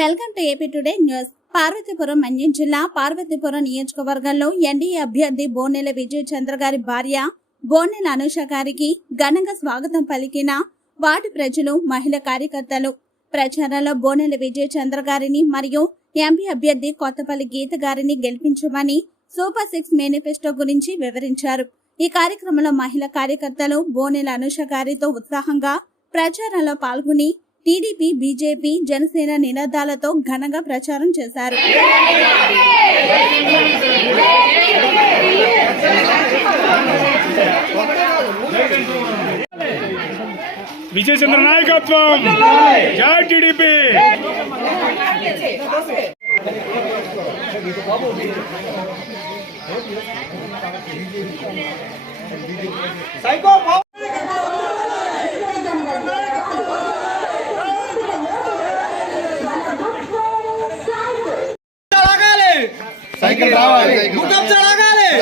Welcome to AP today news. Parvathipuram మంజం జిల్లా పార్వతీపురం నియోజకవర్గంలో NDA అభ్యర్థి బోనెల విజయ్ చంద్ర గారి భార్య బోనెల అనుష గారికి ఘనంగా స్వాగతం పలికిన వార్డు ప్రజలు మహిళా కార్యకర్తలు. ప్రచారంలో బోనెల విజయ్ చంద్ర గారిని మరియు ఎంపీ అభ్యర్థి కొత్తపల్లి గీత గారిని గెలిపించమని సూపర్ సిక్స్ మేనిఫెస్టో గురించి వివరించారు. ఈ కార్యక్రమంలో మహిళా కార్యకర్తలు బోనెల అనుష గారితో ఉత్సాహంగా ప్రచారంలో పాల్గొని టీడీపీ బీజేపీ జనసేన నినాదాలతో ఘనంగా ప్రచారం చేశారు. విజయ చంద్ర నాయకత్వం! జై టీడీపీ! లాగాలి సైకిల్ రావాలి.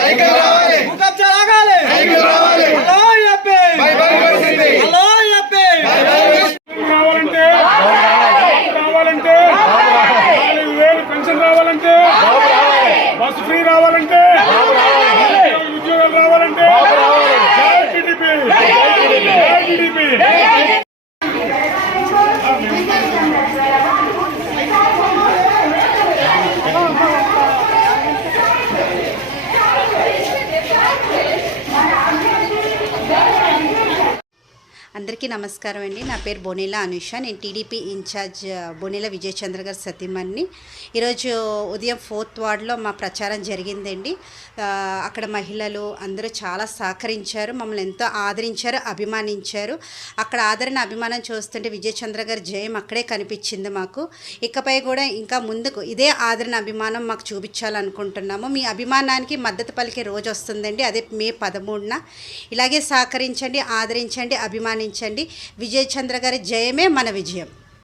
సైకిల్ రావాలి. అందరికీ నమస్కారం అండి. నా పేరు బొనేల అనుష. నేను టీడీపీ ఇన్ఛార్జ్ బొనేల విజయచంద్ర గారు సతీమణ్ని. ఈరోజు ఉదయం ఫోర్త్ వార్డ్లో మా ప్రచారం జరిగిందండి. అక్కడ మహిళలు అందరూ చాలా సహకరించారు మమ్మల్ని ఎంతో ఆదరించారు అభిమానించారు. అక్కడ ఆదరణ అభిమానం చూస్తుంటే విజయచంద్ర గారి జయం అక్కడే కనిపించింది మాకు. ఇకపై కూడా ఇంకా ముందుకు ఇదే ఆదరణ అభిమానం మాకు చూపించాలనుకుంటున్నాము. మీ అభిమానానికి మద్దతు పలికే రోజు వస్తుందండి. అదే మే పదమూడున. ఇలాగే సహకరించండి ఆదరించండి అభిమానించండి. విజయచంద్ర గారి జయమే మన విజయం.